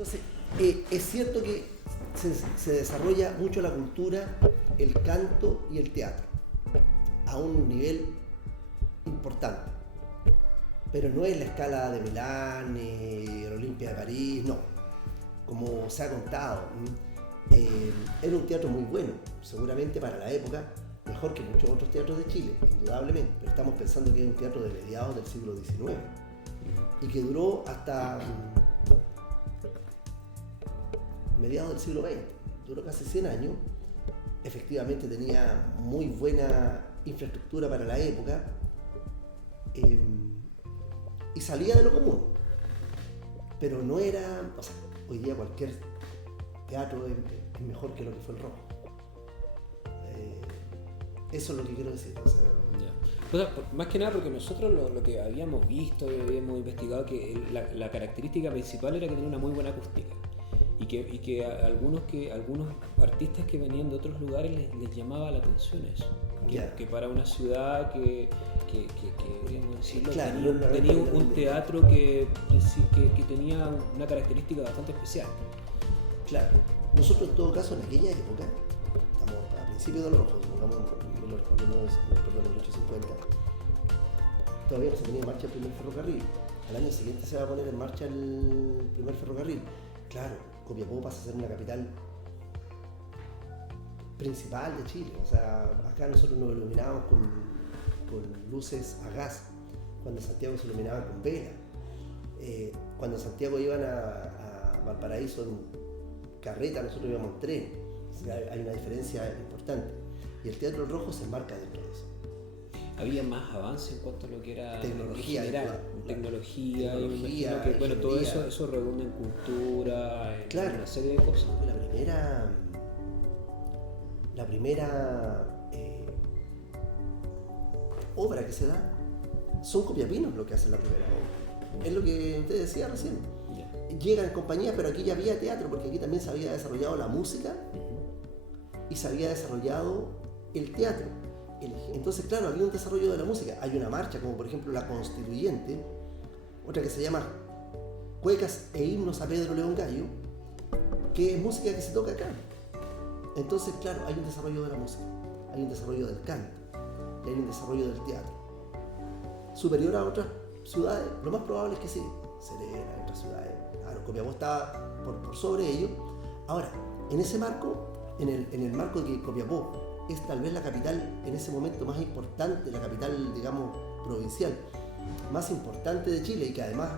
Entonces, es cierto que se desarrolla mucho la cultura, el canto y el teatro a un nivel importante, pero no es la escala de Milán, el Olimpia de París, no, como se ha contado. Era un teatro muy bueno, seguramente para la época, mejor que muchos otros teatros de Chile, indudablemente, pero estamos pensando que es un teatro de mediados del siglo XIX y que duró hasta mediados del siglo XX, duró casi 100 años. Efectivamente tenía muy buena infraestructura para la época y salía de lo común, pero no era, o sea, hoy día cualquier teatro es mejor que lo que fue el Rojo. Eso es lo que quiero decir. O sea, o sea, más que nada porque nosotros lo que habíamos visto y habíamos investigado, que la característica principal era que tenía una muy buena acústica y que algunos artistas que venían de otros lugares les llamaba la atención eso, que para una ciudad que podríamos decirlo, claro, tenía un teatro que tenía una característica bastante especial. Claro, nosotros en todo caso en aquella época, estamos a principios del Rojo, supongamos en 1850, todavía no se ponía en marcha el primer ferrocarril. Al año siguiente se va a poner en marcha el primer ferrocarril. Claro, Copiapó pasa a ser una capital principal de Chile. O sea, acá nosotros nos iluminábamos con luces a gas, cuando Santiago se iluminaba con vela. Cuando Santiago iban a Valparaíso en carreta, nosotros íbamos en tren. O sea, hay una diferencia importante. Y el Teatro Rojo se enmarca dentro de eso. Había más avance en cuanto a lo que era tecnología, tecnología, y me imagino que bueno, todo eso redunda en cultura, en una serie de cosas. La primera obra que se da son copiapinos lo que hacen la primera obra. Es lo que usted decía recién. Llegan compañías, pero aquí ya había teatro, porque aquí también se había desarrollado la música y se había desarrollado el teatro. Entonces, claro, había un desarrollo de la música. Hay una marcha, como por ejemplo la Constituyente, otra que se llama Cuecas e himnos a Pedro León Gallo, que es música que se toca acá. Entonces, claro, hay un desarrollo de la música, hay un desarrollo del canto, y hay un desarrollo del teatro. Superior a otras ciudades, lo más probable es que sí, Serena, otras ciudades. Claro, Copiapó está por sobre ello. Ahora, en ese marco, en el marco de que Copiapó es tal vez la capital en ese momento más importante, la capital, digamos, provincial, más importante de Chile, y que además,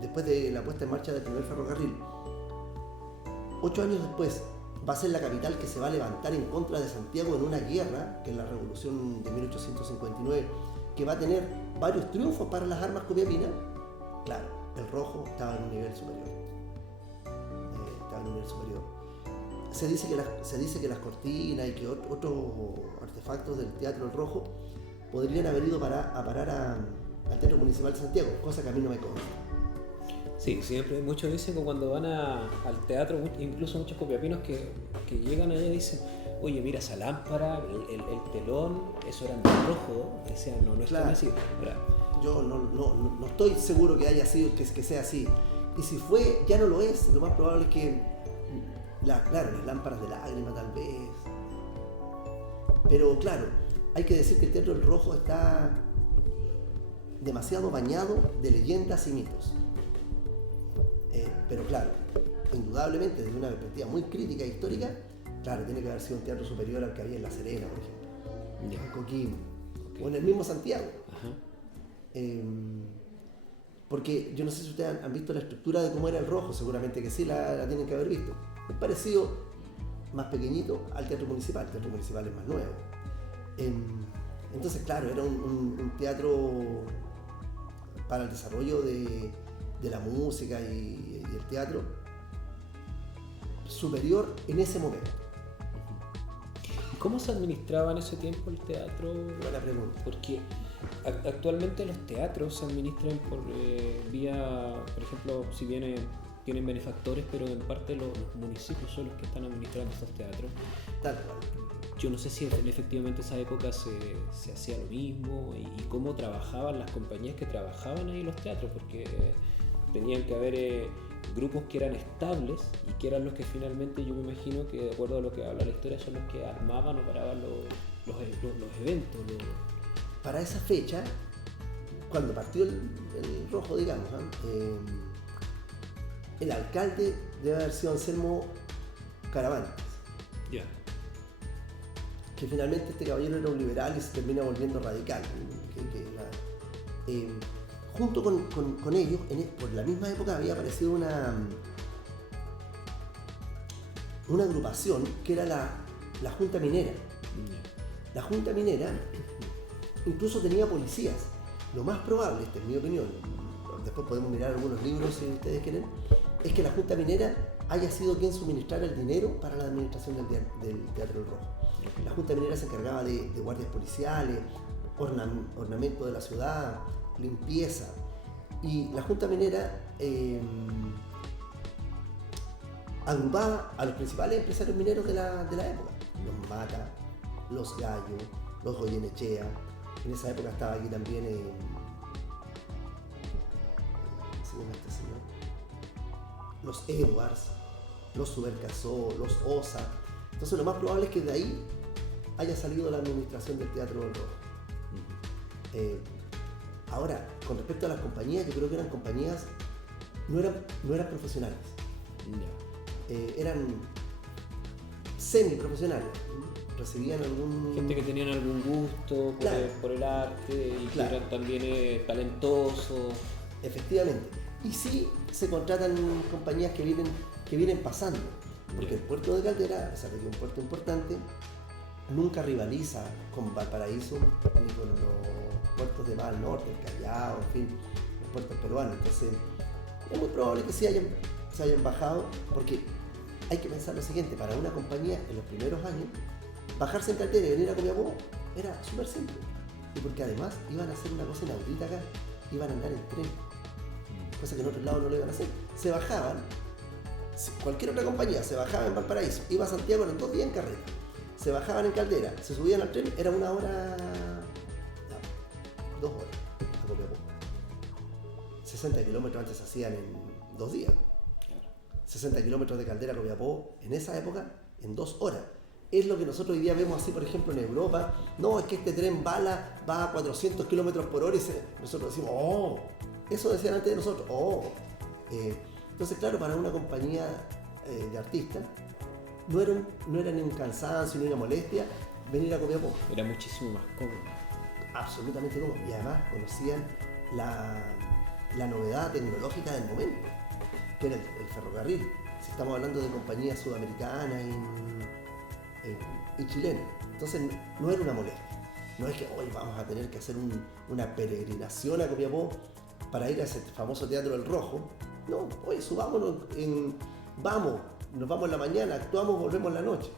después de la puesta en marcha del primer ferrocarril, 8 años después, va a ser la capital que se va a levantar en contra de Santiago en una guerra, que es la Revolución de 1859, que va a tener varios triunfos para las armas copiapinas. Claro, el Rojo estaba en un nivel superior. Se dice que las cortinas y que otros artefactos del Teatro El Rojo podrían haber ido a parar al Teatro Municipal de Santiago, cosa que a mí no me consta. Sí, siempre muchos dicen que cuando van al teatro, incluso muchos copiapinos que llegan allá dicen: oye, mira esa lámpara, el telón, eso era en rojo, que sea, no es claro. Tan así. Yo no estoy seguro que haya sido, que sea así. Y si fue, ya no lo es. Lo más probable es que, las lámparas de lágrima tal vez. Pero claro, hay que decir que el Teatro del Rojo está demasiado bañado de leyendas y mitos. Pero claro, indudablemente desde una perspectiva muy crítica e histórica, claro, tiene que haber sido un teatro superior al que había en La Serena, por ejemplo, en Coquimbo, o en el mismo Santiago. Porque yo no sé si ustedes han visto la estructura de cómo era el Rojo, seguramente que sí la tienen que haber visto. Es parecido, más pequeñito, al Teatro Municipal. El Teatro Municipal es más nuevo. Entonces, claro, era un teatro para el desarrollo de la música y el teatro superior en ese momento. ¿Cómo se administraba en ese tiempo el teatro? Buena pregunta. Porque actualmente los teatros se administran por vía, por ejemplo, si bien tienen benefactores, pero en parte los municipios son los que están administrando estos teatros. Tal cual. Yo no sé si efectivamente en esa época se hacía lo mismo y cómo trabajaban las compañías que trabajaban ahí en los teatros, porque tenían que haber grupos que eran estables y que eran los que finalmente, yo me imagino que de acuerdo a lo que habla la historia, son los que armaban o paraban los eventos. Para esa fecha, cuando partió el rojo, digamos, el alcalde debe haber sido Anselmo Caravantes. Ya. Que finalmente este caballero era un liberal y se termina volviendo radical. Junto con ellos, por la misma época había aparecido una agrupación que era la Junta Minera. La Junta Minera incluso tenía policías. Lo más probable, esta es mi opinión, después podemos mirar algunos libros si ustedes quieren, es que la Junta Minera haya sido quien suministrara el dinero para la administración del Teatro del Rojo. La Junta Minera se encargaba de guardias policiales, ornamento de la ciudad, limpieza. Y la Junta Minera agrupaba a los principales empresarios mineros de la época. Los Mata, los Gallo, los Goyenechea. En esa época estaba aquí también ¿cómo se llama este señor? Los Edwards, los Subercasó, los Osa. Entonces lo más probable es que de ahí haya salido la administración del Teatro del Rojo. Ahora, con respecto a las compañías, yo creo que eran compañías, no eran profesionales. Eran semiprofesionales. Recibían gente que tenían algún gusto por el arte y que eran también talentosos. Efectivamente. Y sí se contratan compañías que vienen pasando. Porque el puerto de Caldera, a pesar de que es un puerto importante, nunca rivaliza con Valparaíso ni con los puertos de más al norte, el Callao, en fin, los puertos peruanos. Entonces, es muy probable que se hayan bajado, porque hay que pensar lo siguiente: para una compañía en los primeros años, bajarse en Caldera y venir a Copiapó era súper simple. Y porque además iban a hacer una cosa inaudita acá, iban a andar en tren, cosa que en otros lados no lo iban a hacer. Se bajaban, cualquier otra compañía se bajaba en Valparaíso, iba a Santiago en 2 días en carreta, se bajaban en Caldera, se subían al tren, era 1 hora, 2 horas a Copiapó. 60 kilómetros antes se hacían en 2 días. 60 kilómetros de Caldera a Copiapó en esa época en 2 horas. Es lo que nosotros hoy día vemos así, por ejemplo, en Europa. No, es que este tren bala va a 400 kilómetros por hora y nosotros decimos, ¡oh! Eso decían antes de nosotros, ¡oh! Entonces, claro, para una compañía de artistas, no era ni un cansancio ni una molestia venir a Copiapó. Era muchísimo más cómodo. Absolutamente cómodo. Y además conocían la novedad tecnológica del momento, que era el ferrocarril. Si estamos hablando de compañías sudamericanas y chilenas. Entonces no era una molestia. No es que hoy vamos a tener que hacer una peregrinación a Copiapó para ir a ese famoso Teatro del Rojo. No, oye, subámonos, nos vamos en la mañana, actuamos, volvemos en la noche.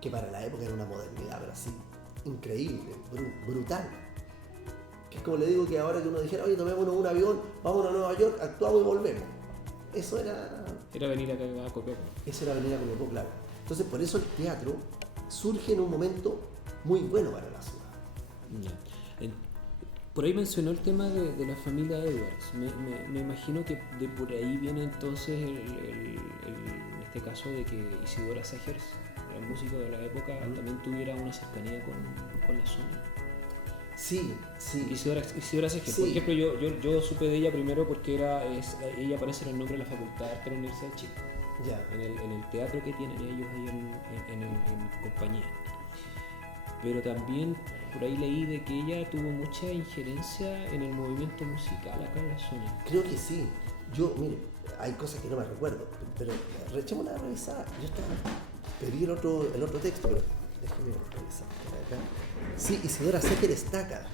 Que para la época era una modernidad, pero así, increíble, brutal. Que es como le digo que ahora que uno dijera, oye, tomémonos un avión, vámonos a Nueva York, actuamos y volvemos. Eso era... Era venir a Copiapó. Eso era venir a Copiapó, claro. Entonces, por eso el teatro surge en un momento muy bueno para la ciudad. Por ahí mencionó el tema de la familia Edwards. Me imagino que de por ahí viene entonces en este caso de que Isidora Segers, el músico de la época, también tuviera una cercanía con la zona. Sí. Isidora Segers, sí. Por ejemplo, yo supe de ella primero porque ella aparece en el nombre de la Facultad de Arte de la Universidad de Chile. Ya. En el teatro que tienen ellos ahí en compañía. Pero también por ahí leí de que ella tuvo mucha injerencia en el movimiento musical acá en la zona. Creo que sí. Yo, mire, hay cosas que no me recuerdo, pero echémosla a revisar. Pedí el otro texto, pero déjeme revisar acá. Sí, Isidora Segers está acá.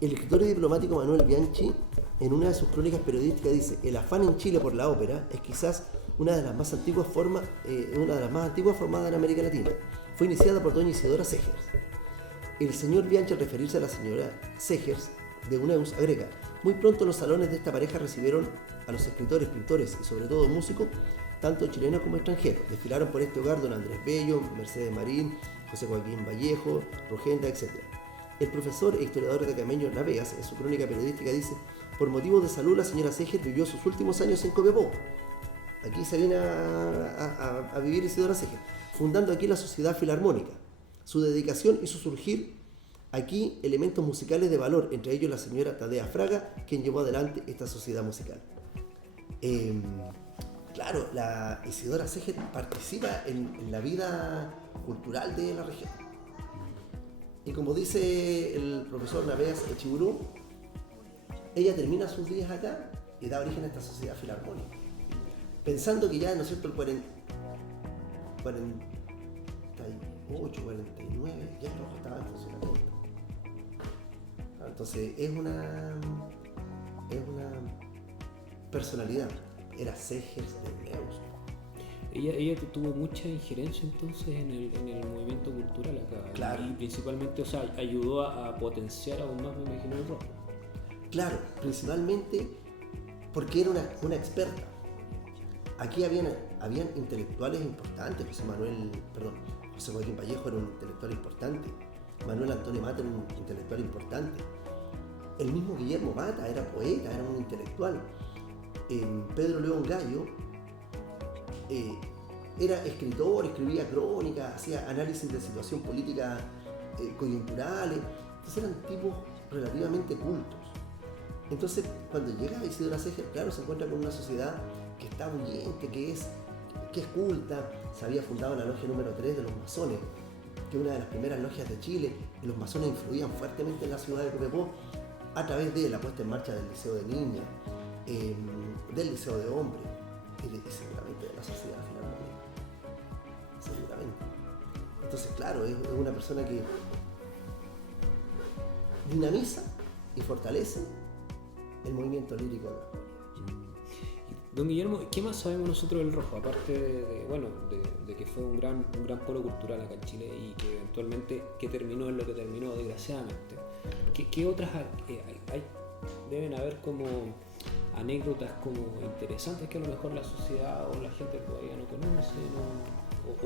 El escritor y diplomático Manuel Bianchi, en una de sus crónicas periodísticas, dice: el afán en Chile por la ópera es quizás una de las más antiguas formadas en América Latina. Fue iniciada por doña Isidora Segers. El señor Bianchi, al referirse a la señora Segers, de Uneus agrega: muy pronto los salones de esta pareja recibieron a los escritores, pintores y sobre todo músicos, tanto chilenos como extranjeros. Desfilaron por este hogar don Andrés Bello, Mercedes Marín, José Joaquín Vallejo, Rogenda, etc. El profesor e historiador cacameño Navegas, en su crónica periodística, dice: por motivos de salud, la señora Seger vivió sus últimos años en Copiapó. Aquí se viene a vivir Isidora Seger, fundando aquí la Sociedad Filarmónica. Su dedicación hizo surgir aquí elementos musicales de valor, entre ellos la señora Tadea Fraga, quien llevó adelante esta sociedad musical. Claro, la Isidora Seger participa en la vida cultural de la región. Y como dice el profesor Navegas Echiburú, ella termina sus días acá y da origen a esta sociedad filarmónica. Pensando que ya, ¿no es cierto?, el 48, 49, ya el rojo estaba en funcionamiento. Entonces es una personalidad. Era Seger de Uneus. Ella tuvo mucha injerencia entonces en el movimiento cultural acá. Claro. Y principalmente, o sea, ayudó a potenciar aún más, me imagino, el rock. Claro, principalmente porque era una experta. Aquí habían intelectuales importantes. José Joaquín Vallejo era un intelectual importante. Manuel Antonio Mata era un intelectual importante. El mismo Guillermo Mata era poeta, era un intelectual. Pedro León Gallo era escritor, escribía crónicas, hacía análisis de situación política coyunturales. Entonces eran tipos relativamente cultos. Entonces, cuando llega Isidora Seger, claro, se encuentra con una sociedad que está huyente, que es culta. Se había fundado la logia número 3 de los masones, que es una de las primeras logias de Chile, y los masones influían fuertemente en la ciudad de Copiapó a través de la puesta en marcha del Liceo de Niñas, del Liceo de Hombres y seguramente de la Sociedad Filarmónica. Seguramente. Entonces, claro, es una persona que dinamiza y fortalece el movimiento lírico acá. Don Guillermo, ¿qué más sabemos nosotros del rojo? Aparte de que fue un gran polo cultural acá en Chile y que eventualmente terminó en lo que terminó, desgraciadamente. ¿Qué otras deben haber como anécdotas como interesantes que a lo mejor la sociedad o la gente todavía no conoce,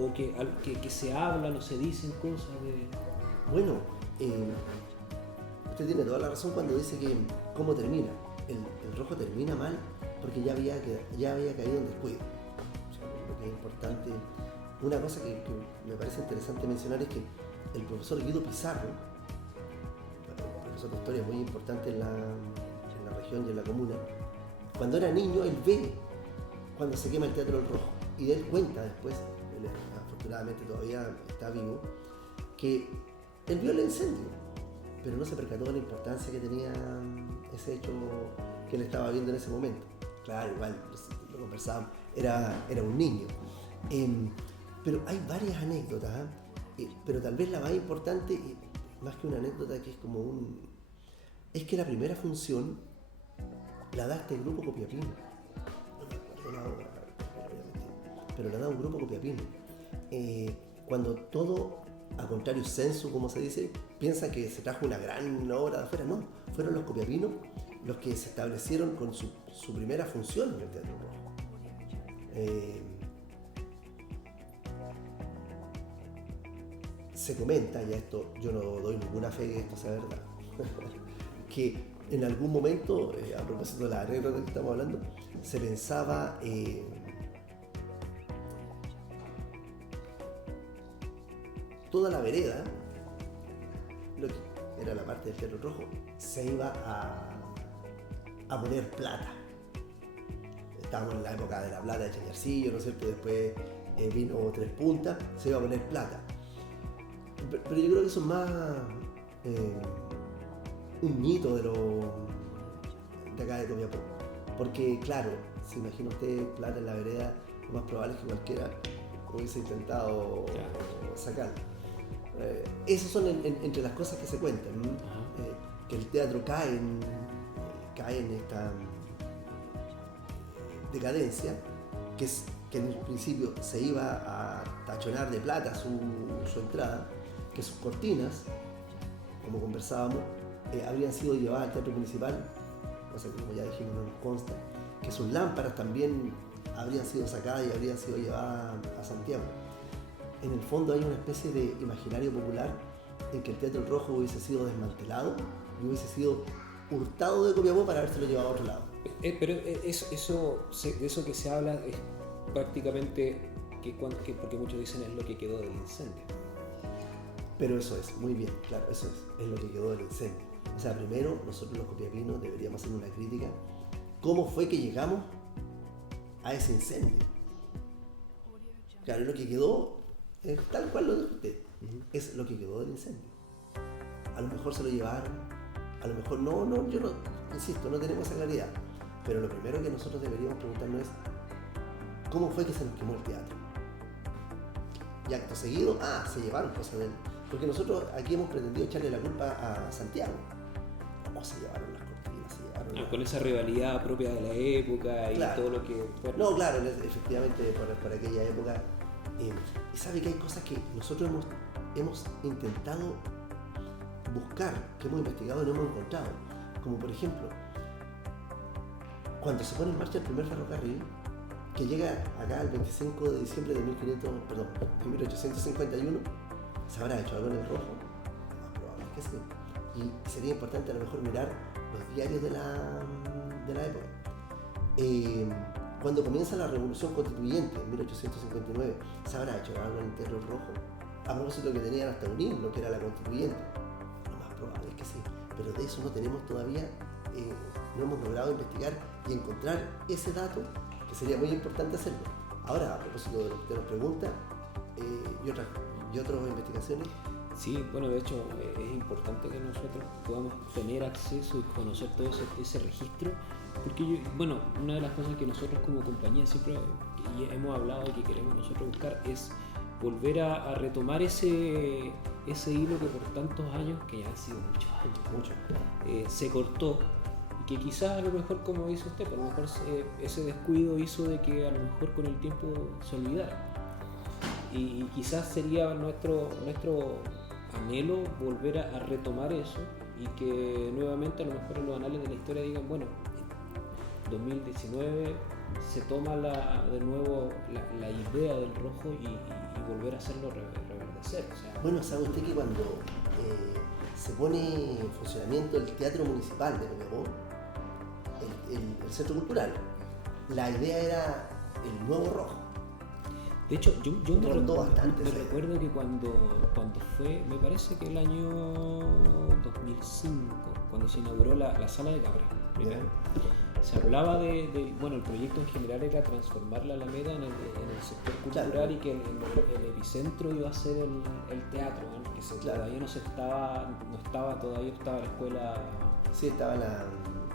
o que se hablan o se dicen cosas de... Bueno, usted tiene toda la razón cuando dice que cómo termina. El rojo termina mal porque ya había caído en descuido. O sea, lo que es importante, una cosa que me parece interesante mencionar es que el profesor Guido Pizarro, un profesor de historia muy importante en la región y en la comuna, cuando era niño él ve cuando se quema el Teatro del Rojo, y él cuenta después, él afortunadamente todavía está vivo, que él vio el incendio, pero no se percató de la importancia que tenía ese hecho que él estaba viendo en ese momento. Claro, igual lo conversábamos, era un niño. Pero hay varias anécdotas, pero tal vez la más importante, más que una anécdota, que es como es que la primera función la da este grupo copiapino. No me acuerdo la obra, pero la da un grupo copiapino. Cuando todo, a contrario sensu, como se dice, piensa que se trajo una gran obra de afuera, no, fueron los copiapinos los que se establecieron con su primera función en el Teatro Rojo. Se comenta, y a esto yo no doy ninguna fe que esto sea verdad, que en algún momento, a propósito de la anécdota de que estamos hablando, se pensaba toda la vereda, lo que era la parte del Teatro Rojo, se iba a poner plata. Estábamos en la época de la plata de Chañarcillo, ¿no es cierto? Después vino Tres Puntas, se iba a poner plata. Pero yo creo que eso es más un mito de acá de Copiapó. Porque, claro, si imagina usted plata en la vereda, lo más probable es que cualquiera hubiese intentado sacar. Esas son entre las cosas que se cuentan, que el teatro cae en esta decadencia, que en un principio se iba a tachonar de plata su entrada, que sus cortinas, como conversábamos, habrían sido llevadas al Teatro Municipal, cosa que como ya dijimos no nos consta, que sus lámparas también habrían sido sacadas y habrían sido llevadas a Santiago. En el fondo hay una especie de imaginario popular en que el Teatro El Rojo hubiese sido desmantelado y hubiese sido hurtado de Copiapó para habérselo llevado a otro lado. Pero de eso que se habla es prácticamente porque muchos dicen es lo que quedó del incendio. Pero eso es, muy bien, claro, eso es lo que quedó del incendio. O sea, primero nosotros los copiapinos deberíamos hacer una crítica. ¿Cómo fue que llegamos a ese incendio? Claro, lo que quedó, tal cual lo dijo usted, es lo que quedó del incendio. A lo mejor se lo llevaron, a lo mejor no, yo no, insisto, no tenemos esa claridad. Pero lo primero que nosotros deberíamos preguntarnos es ¿cómo fue que se nos quemó el teatro? Y acto seguido, se llevaron cosas de él. Porque nosotros aquí hemos pretendido echarle la culpa a Santiago. ¿Cómo se llevaron las cortinas? Se llevaron con esa rivalidad propia de la época y claro. Todo lo que... No, claro, efectivamente por aquella época. Y sabe que hay cosas que nosotros hemos intentado buscar, que hemos investigado y no hemos encontrado. Como por ejemplo, cuando se pone en marcha el primer ferrocarril, que llega acá el 25 de diciembre de 1851, ¿se habrá hecho algo en el rojo? Lo más probable es que sí. Y sería importante a lo mejor mirar los diarios de la época. Cuando comienza la Revolución Constituyente en 1859, ¿se habrá hecho algo en el Teatro Rojo? A propósito que tenían hasta un himno que era la Constituyente. Lo más probable es que sí, pero de eso no tenemos todavía, no hemos logrado investigar y encontrar ese dato, que sería muy importante hacerlo. Ahora, a propósito de lo que usted nos pregunta, y otras investigaciones. Sí, bueno, de hecho es importante que nosotros podamos tener acceso y conocer todo ese registro, porque una de las cosas que nosotros como compañía siempre hemos hablado y que queremos nosotros buscar es volver a retomar ese hilo que por tantos años, que ya han sido muchos años, se cortó. Que quizás a lo mejor, como dice usted, a lo mejor ese descuido hizo de que a lo mejor con el tiempo se olvidara. Y quizás sería nuestro anhelo volver a retomar eso y que nuevamente a lo mejor en los anales de la historia digan, en 2019 se toma de nuevo la idea del rojo y volver a hacerlo reverdecer. O sea, bueno, sabe usted que cuando se pone en funcionamiento el Teatro Municipal de Copiapó, el Centro Cultural, la idea era el nuevo rojo. De hecho, yo me recuerdo que cuando fue, me parece que el año 2005, cuando se inauguró la Sala de Cámara, primero, se hablaba el proyecto en general era transformar la Alameda en el sector cultural, claro. Y que el epicentro iba a ser el teatro, ¿no? Que todavía todavía estaba la escuela. Sí, estaba la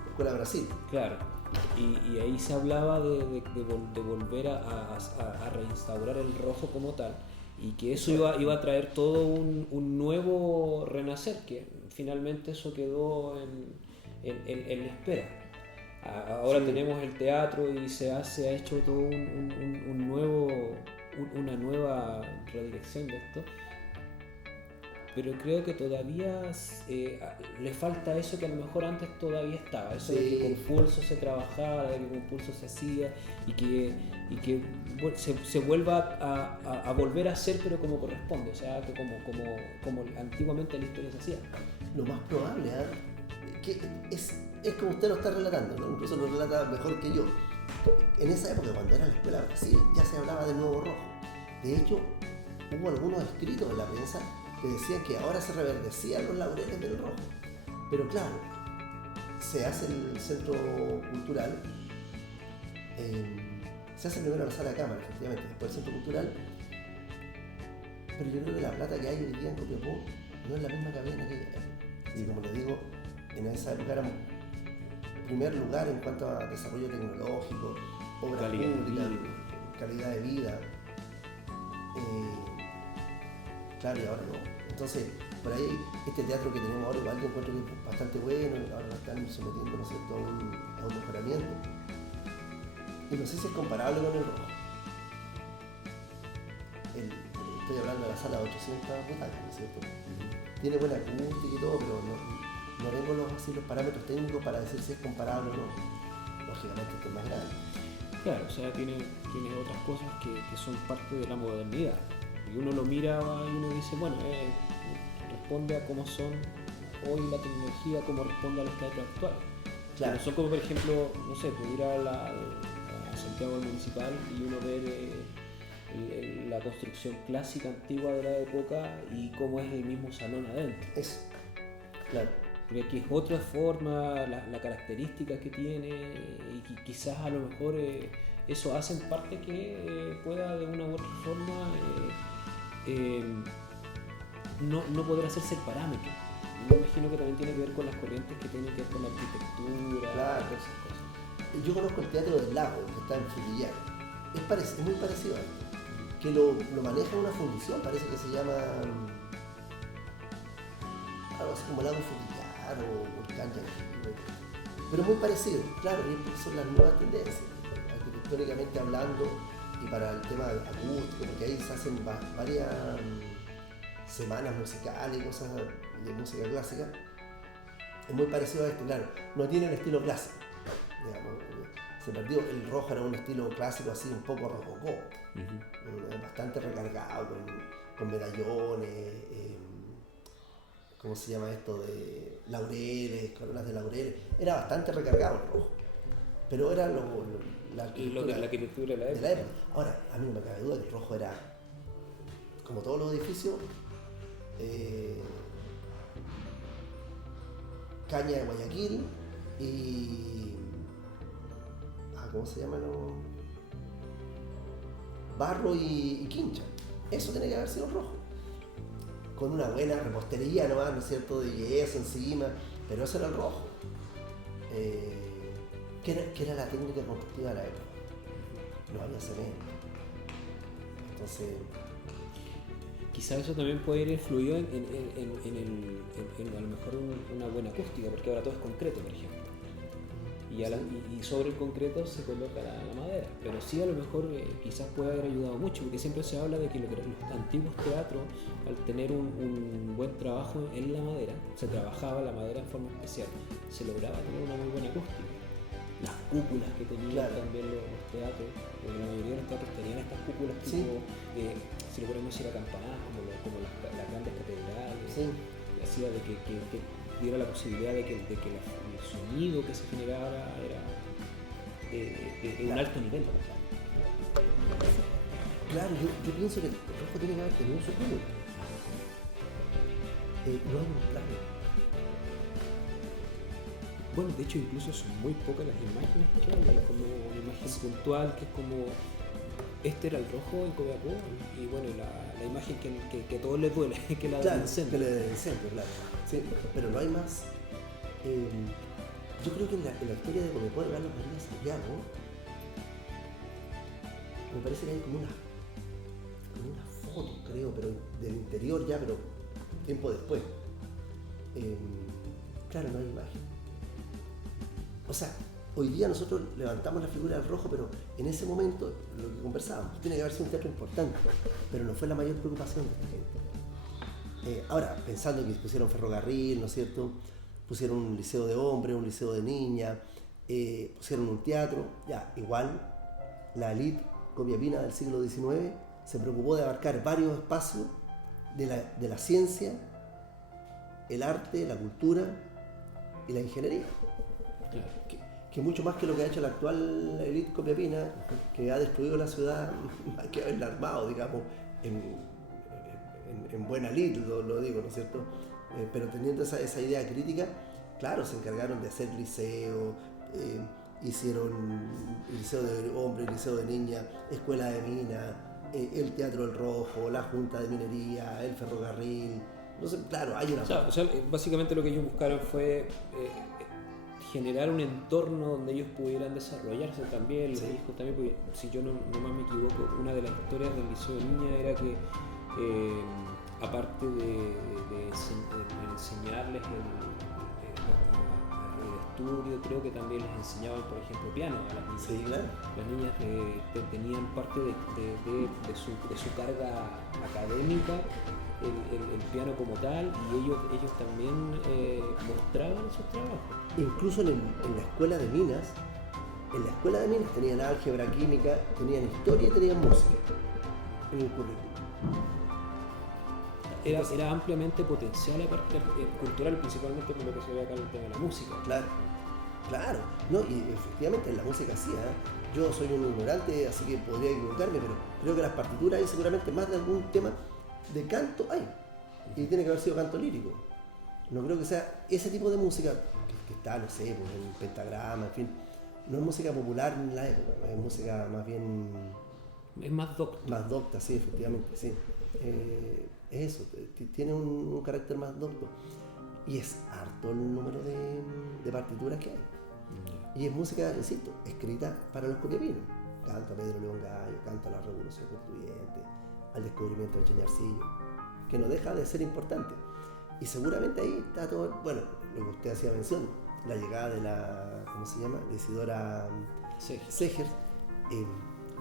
Escuela Brasil. Claro. Y ahí se hablaba de volver a reinstaurar el rojo como tal y que eso iba a traer todo un nuevo renacer, que finalmente eso quedó en la espera. Ahora sí. Tenemos el teatro y se ha hecho todo una nueva redirección de esto, pero creo que todavía le falta eso que a lo mejor antes todavía estaba, eso sí. De que con pulso se trabajara, de que con pulso se hacía y que se vuelva a volver a hacer, pero como corresponde, o sea, que como antiguamente la historia se hacía. Lo más probable, que es como usted lo está relatando, ¿no? Incluso lo relata mejor que yo. En esa época, cuando era la Escuela Brasil, ya se hablaba del nuevo rojo. De hecho, hubo algunos escritos en la prensa que decían que ahora se reverdecían los laureles del rojo. Pero claro, se hace el centro cultural, se hace primero la Sala de Cámara, efectivamente, después el centro cultural, pero yo creo que la plata que hay hoy día en Copiapó no es la misma que había en aquella época. Y como le digo, en esa época éramos primer lugar en cuanto a desarrollo tecnológico, obras públicas, calidad de vida. Claro, y ahora no. Entonces, por ahí, este teatro que tenemos ahora, igual yo encuentro que es bastante bueno, ahora lo están sometiendo, ¿no es cierto?, a un mejoramiento. Y no sé si es comparable con el rojo. Estoy hablando de la sala de 800 butacas, ¿no es cierto? Tiene buena acústica y todo, pero no tengo los parámetros técnicos para decir si es comparable o no. Lógicamente este es más grande. Claro, o sea, tiene otras cosas que son parte de la modernidad. Y uno lo mira y uno dice, bueno, responde a cómo son hoy la tecnología, cómo responde a los teatros actuales. Claro. Son como, por ejemplo, no sé, pues ir a Santiago Municipal y uno ver la construcción clásica antigua de la época y cómo es el mismo salón adentro. Eso, claro. Porque aquí es otra forma, la característica que tiene y quizás a lo mejor eso hace en parte que pueda de una u otra forma no poder hacerse el parámetro. Yo imagino que también tiene que ver con las corrientes que tienen que ver con la arquitectura, claro, todas esas cosas. Yo conozco el Teatro del Lago, que está en Frutillar. Es muy parecido a esto. Que lo maneja una fundición, parece que se llama algo así como Lago Frutillar o Volcán Yanquihue. Pero muy parecido, claro, y son las nuevas tendencias, arquitectónicamente hablando, y para el tema acústico, porque ahí se hacen varias semanas musicales y cosas de música clásica. Es muy parecido a esto, claro, no tiene el estilo clásico, digamos. Se perdió, el rojo era un estilo clásico así un poco rococó, bastante recargado, con medallones, ¿cómo se llama esto? De laureles, coronas de laureles, era bastante recargado el rojo, pero era la arquitectura de la época. Ahora, a mí no me cabe duda que el rojo era, como todos los edificios, caña de Guayaquil y... ¿cómo se llama? Barro y quincha. Eso tiene que haber sido rojo. Con una buena repostería nomás, ¿no es cierto? De yeso encima, pero eso era el rojo. ¿Qué era la técnica constructiva de la época? No había cemento. Entonces... Quizás eso también puede ir influido en a lo mejor una buena acústica, porque ahora todo es concreto, por ejemplo. Y sobre el concreto se coloca la madera, pero sí a lo mejor quizás puede haber ayudado mucho, porque siempre se habla de que los antiguos teatros, al tener un buen trabajo en la madera, se trabajaba la madera en forma especial, se lograba tener una muy buena acústica. Las cúpulas que tenían también los teatros, porque la mayoría de los teatros tenían estas cúpulas tipo, si lo podemos decir, campanadas, como las grandes catedrales, que hacía de que diera la posibilidad de que el sonido que se generara era de un alto nivel. Claro, yo pienso que el rojo tiene que haber tenido su público. No hay un plano. Bueno, de hecho incluso son muy pocas las imágenes que hay como una imagen puntual que es como este era el rojo en Copiapó y bueno, la imagen que a todos les duele, que la del incendio. Que la del incendio, claro. Sí, pero no hay más. Yo creo que en la historia de Copiapó de Carlos María Santiago me parece que hay como una foto, creo, pero del interior ya, pero tiempo después. Claro, no hay imagen. O sea, hoy día nosotros levantamos la figura del rojo, pero en ese momento, lo que conversábamos, tiene que haber sido un teatro importante, pero no fue la mayor preocupación de esta gente. Ahora, pensando que pusieron ferrocarril, ¿no es cierto? Pusieron un liceo de hombres, un liceo de niñas, pusieron un teatro, ya, igual la élite copiapina del siglo XIX se preocupó de abarcar varios espacios de la ciencia, el arte, la cultura y la ingeniería. Claro. Que mucho más que lo que ha hecho la actual élite copiapina, que ha destruido la ciudad, hay que haberla armado, digamos, en buena lid, lo digo, ¿no es cierto? Pero teniendo esa idea crítica, claro, se encargaron de hacer liceo, hicieron liceo de hombres, liceo de niñas, escuela de minas, el Teatro del Rojo, la Junta de Minería, el ferrocarril, no sé, claro, hay una... O sea, básicamente lo que ellos buscaron fue generar un entorno donde ellos pudieran desarrollarse también, los hijos también, porque si yo no más me equivoco, una de las historias del liceo de niñas era que aparte de enseñarles el estudio, creo que también les enseñaban, por ejemplo, piano a las niñas. Sí, claro. Las niñas tenían parte de su carga académica, el piano como tal, y ellos también mostraban sus trabajos. Incluso en la escuela de Minas, tenían álgebra, química, tenían historia y tenían música en el currículum. Era ampliamente potencial la parte cultural, principalmente por lo que se ve acá en el tema de la música. Claro. No, y efectivamente en la música sí, ¿eh? Yo soy un ignorante, así que podría equivocarme, pero creo que las partituras hay seguramente más de algún tema de canto hay. Y tiene que haber sido canto lírico. No creo que sea ese tipo de música que está, no sé, pues, en pentagrama, en fin. No es música popular en la época, es música más bien... Es más docta. Más docta, sí, efectivamente, sí. Eso, tiene un carácter más docto. Y es harto el número de partituras que hay. Y es música, insisto, escrita para los copiapinos. Canto a Pedro León Gallo, canto a la Revolución Constituyente, al descubrimiento de Chañarcillo, que no deja de ser importante. Y seguramente ahí está todo, bueno, lo que usted hacía mención, la llegada de la, ¿cómo se llama?, de Isidora Segers,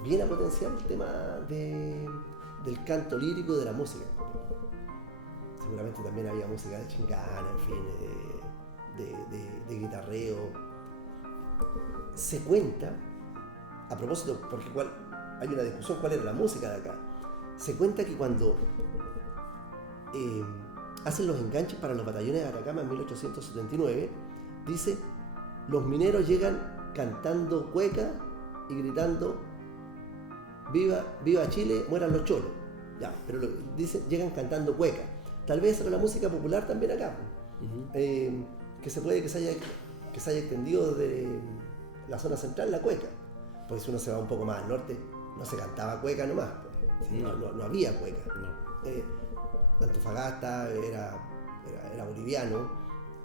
viene a potenciar el tema del canto lírico y de la música. Seguramente también había música de chingana, en fin, de guitarreo. Se cuenta, a propósito, porque hay una discusión cuál era la música de acá. Se cuenta que cuando hacen los enganches para los batallones de Atacama en 1879, dice, los mineros llegan cantando cueca y gritando viva Chile, mueran los cholos. Ya, pero dicen, llegan cantando cueca. Tal vez era la música popular también acá, que se puede que se haya extendido desde la zona central la cueca. Pues si uno se va un poco más al norte, no se cantaba cueca nomás, pues. No había cueca. No. Antofagasta era boliviano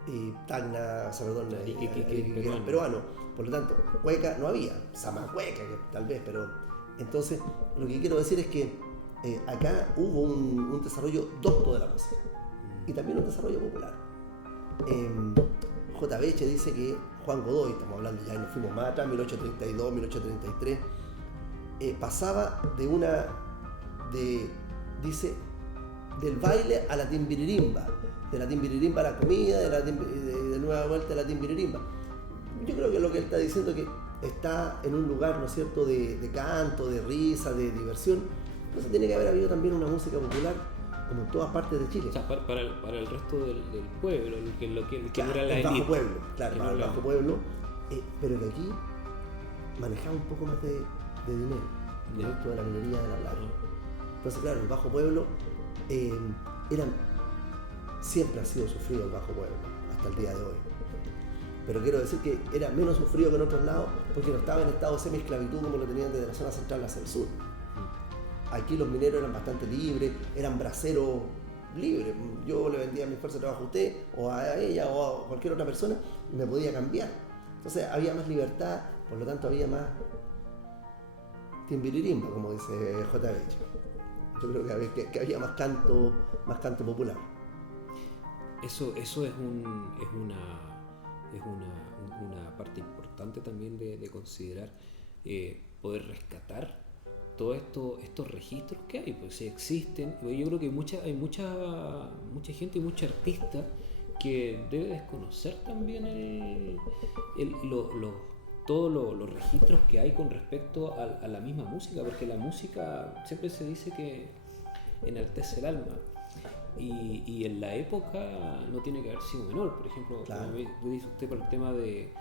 y Tacna, era peruano. Por lo tanto, cueca no había, zamacueca tal vez, pero entonces lo que quiero decir es que acá hubo un desarrollo docto de la música y también un desarrollo popular. J. Beche dice que Juan Godoy, estamos hablando ya, nos fuimos más atrás, 1832, 1833, pasaba dice, del baile a la timbiririmba, de la timbiririmba a la comida, de nueva vuelta a la timbiririmba. Yo creo que lo que él está diciendo es que está en un lugar, ¿no es cierto?, de canto, de risa, de diversión. Entonces tiene que haber habido también una música popular como en todas partes de Chile. O sea, para el resto del pueblo, que no era la el bajo élite. pueblo, claro, para el bajo pueblo, pero que aquí manejaba un poco más de dinero, producto de la minería de la plata. Entonces, claro, el bajo pueblo siempre ha sido sufrido el bajo pueblo, hasta el día de hoy. Pero quiero decir que era menos sufrido que en otros lados porque no estaba en estado de semi-esclavitud como lo tenían desde la zona central hacia el sur. Aquí los mineros eran bastante libres, eran braceros libres. Yo le vendía mi fuerza de trabajo a usted, o a ella, o a cualquier otra persona, y me podía cambiar. Entonces había más libertad, por lo tanto había más timbiririmba, como dice J. Beche. Yo creo que había más canto popular. Eso es una parte importante también de considerar, poder rescatar todos estos registros que hay, pues sí existen. Yo creo que hay mucha gente y mucha artista que debe desconocer también todos los registros que hay con respecto a la misma música, porque la música siempre se dice que enaltece el alma. Y en la época no tiene que haber sido menor. Por ejemplo, claro, como dice usted, por el tema de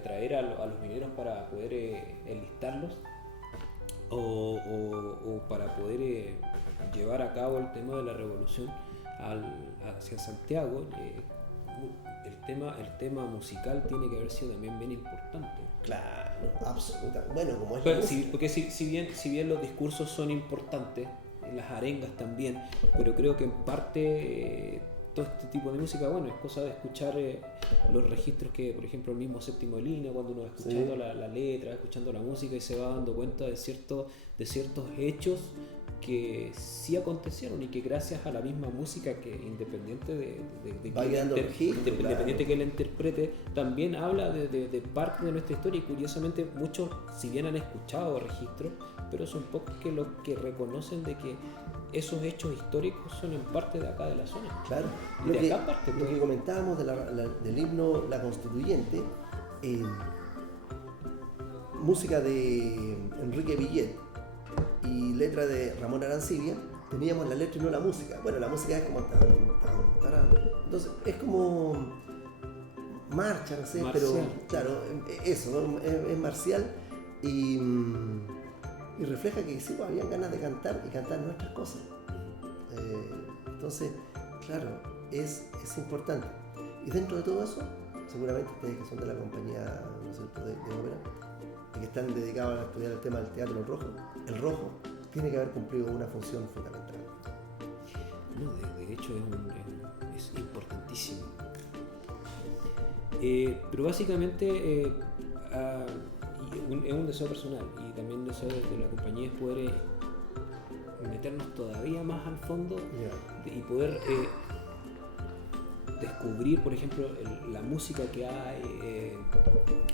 atraer a los mineros para poder enlistarlos o para poder llevar a cabo el tema de la revolución hacia Santiago. El tema musical tiene que haber sido también bien importante. Claro, absolutamente. Bueno, como es porque si bien los discursos son importantes, las arengas también, pero creo que en parte todo este tipo de música, bueno, es cosa de escuchar los registros que, por ejemplo, el mismo Séptimo de Línea, cuando uno va escuchando la letra, escuchando la música y se va dando cuenta de ciertos hechos que sí acontecieron y que gracias a la misma música que independiente de claro, que él interprete, también habla de parte de nuestra historia, y curiosamente muchos, si bien han escuchado registros, pero son pocos que los que reconocen de que esos hechos históricos son en parte de acá de la zona. Claro, y de acá parte, lo que comentábamos del himno La Constituyente, música de Enrique Villet y letra de Ramón Arancibia, teníamos la letra y no la música. Bueno, la música es como entonces es como marcha, no sé, marcial. Pero claro, eso, ¿no? Es marcial y refleja que sí, pues, habían ganas de cantar y cantar nuestras cosas. Entonces, claro, es importante. Y dentro de todo eso, seguramente ustedes que son de la compañía, ¿no es cierto?, de ópera, y que están dedicados a estudiar el tema del teatro el rojo tiene que haber cumplido una función fundamental. No, de hecho es importantísimo. Pero básicamente es un deseo personal, y también un deseo de la compañía, es poder meternos todavía más al fondo y poder descubrir, por ejemplo, la música que hay,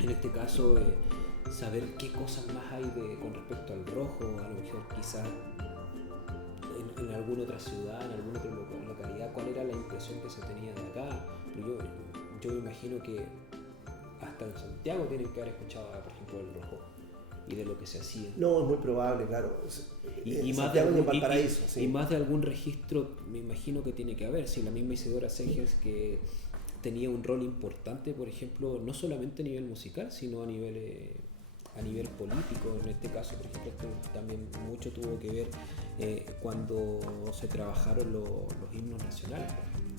en este caso saber qué cosas más hay con respecto al rojo, a lo mejor quizás en alguna otra ciudad, en alguna otra localidad, cuál era la impresión que se tenía de acá. Pero yo me imagino que hasta en Santiago tienen que haber escuchado, por ejemplo, el rojo y de lo que se hacía. No, es muy probable, claro. Y más de algún registro me imagino que tiene que haber. Si la misma Isidora Segers, que tenía un rol importante, por ejemplo, no solamente a nivel musical, sino a nivel político. En este caso, por ejemplo, esto también mucho tuvo que ver cuando se trabajaron los himnos nacionales, por ejemplo.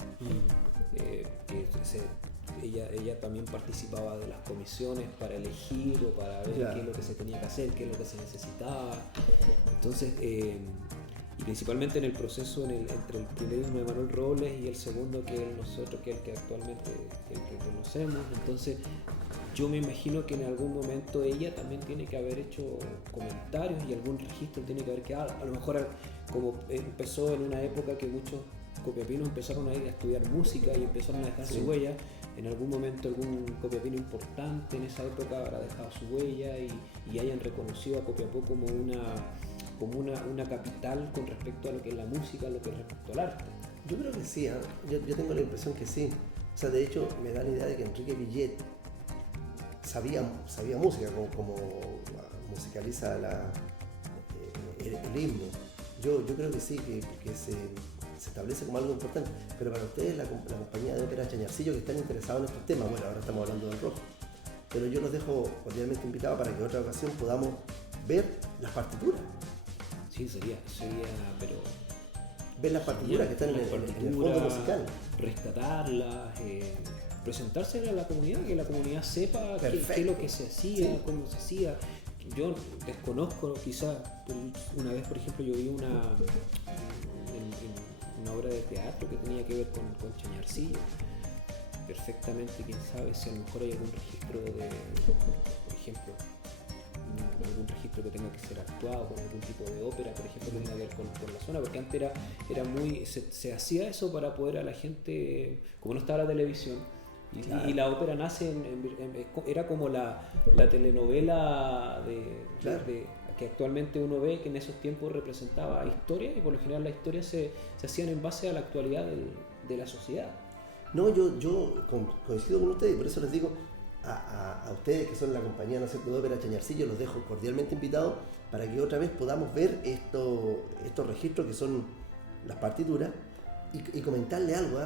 Ella también participaba de las comisiones para elegir o para ver qué es lo que se tenía que hacer, qué es lo que se necesitaba. Entonces, y principalmente en el proceso entre el primer himno de Manuel Robles y el segundo, que es el que actualmente el que conocemos. Entonces, yo me imagino que en algún momento ella también tiene que haber hecho comentarios y algún registro tiene que haber quedado. A lo mejor, como empezó en una época que muchos copiapinos empezaron a ir a estudiar música y empezaron a dejar su huella, en algún momento algún copiapino importante en esa época habrá dejado su huella y hayan reconocido a Copiapó como una capital con respecto a lo que es la música, lo que es respecto al arte. Yo creo que sí, yo tengo la impresión que sí. O sea, de hecho, me da la idea de que Enrique Villet sabía música, como musicaliza el himno. Yo creo que sí, que se establece como algo importante. Pero para ustedes, la compañía de ópera Chañarcillo, que están interesados en estos temas, bueno, ahora estamos hablando del rojo, pero yo los dejo cordialmente invitados para que en otra ocasión podamos ver las partituras. Sí, sería, pero ver las partituras que están en el fondo musical, rescatarlas, presentársela a la comunidad, que la comunidad sepa qué es lo que se hacía, cómo se hacía. Yo desconozco, quizás una vez, por ejemplo, yo vi una obra de teatro que tenía que ver con Chañarcillo. Perfectamente, quién sabe si a lo mejor hay algún registro por ejemplo, algún registro que tenga que ser actuado con algún tipo de ópera, por ejemplo, que tenga que ver con la zona, porque antes era muy, se hacía eso para poder a la gente, como no estaba la televisión, y la ópera nace era como la telenovela que actualmente uno ve, que en esos tiempos representaba historia, y por lo general las historias se hacían en base a la actualidad de la sociedad. No, yo coincido con ustedes, y por eso les digo a ustedes que son la compañía, ¿no es cierto?, de ópera Chañarcillo, los dejo cordialmente invitados para que otra vez podamos ver estos registros que son las partituras y comentarle algo,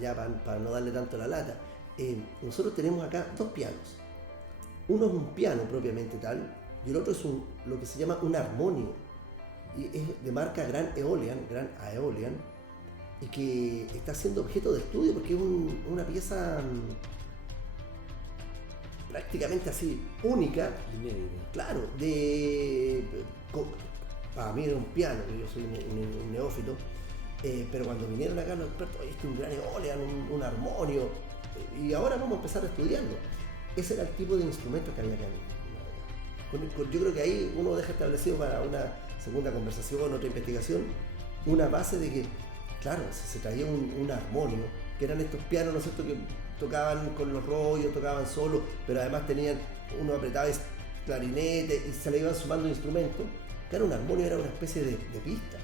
ya para no darle tanto la lata. Nosotros tenemos acá dos pianos. Uno es un piano propiamente tal, y el otro es lo que se llama un armonio, y es de marca Grand Aeolian, y que está siendo objeto de estudio porque es una pieza prácticamente así única, inédita. Claro, para mí era un piano, yo soy un neófito, pero cuando vinieron acá los expertos, esto es un Grand Aeolian, un armonio, y ahora vamos a empezar a estudiarlo. Ese era el tipo de instrumento que había acá. Yo creo que ahí uno deja establecido para una segunda conversación, otra investigación, una base de que, claro, se traía un armonio, que eran estos pianos, ¿no es cierto?, que tocaban con los rollos, tocaban solo, pero además tenían, uno apretaba clarinete y se le iban sumando instrumentos, que era un armonio, era una especie de pista.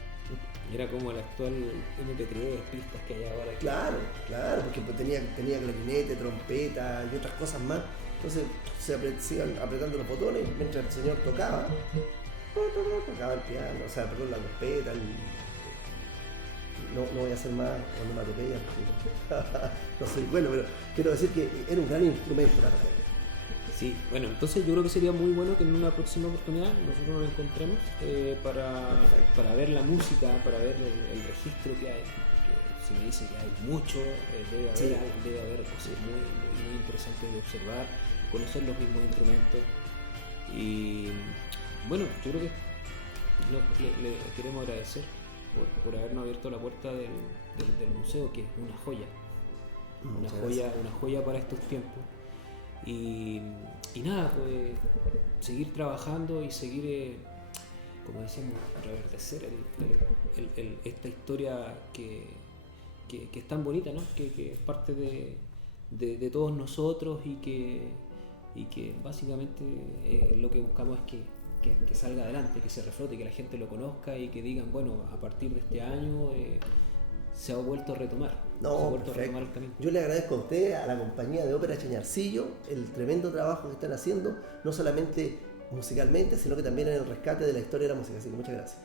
Era como el actual MP3, pistas que hay ahora. Claro, porque pues tenía clarinete, trompeta y otras cosas más. Entonces se iban apretando los botones mientras el señor tocaba el piano, o sea, perdón, la trompeta. No voy a hacer más onomatopeya, no soy bueno, pero quiero decir que era un gran instrumento para él. Sí, bueno, entonces yo creo que sería muy bueno que en una próxima oportunidad nosotros nos encontremos para ver la música, para ver el registro que hay. Si me dicen que hay mucho, debe haber cosas muy interesantes de observar, conocer los mismos instrumentos. Y bueno, yo creo que le queremos agradecer por habernos abierto la puerta del museo, que es una joya. Una joya para estos tiempos. Y nada, pues seguir trabajando y seguir, como decíamos, reverdecer esta historia que es tan bonita, ¿no? Que es parte de todos nosotros y que básicamente lo que buscamos es que salga adelante, que se reflote, que la gente lo conozca y que digan, bueno, a partir de este año se ha vuelto a retomar. El camino. Yo le agradezco a usted, a la compañía de Ópera Chañarcillo, el tremendo trabajo que están haciendo, no solamente musicalmente, sino que también en el rescate de la historia de la música. Así que muchas gracias.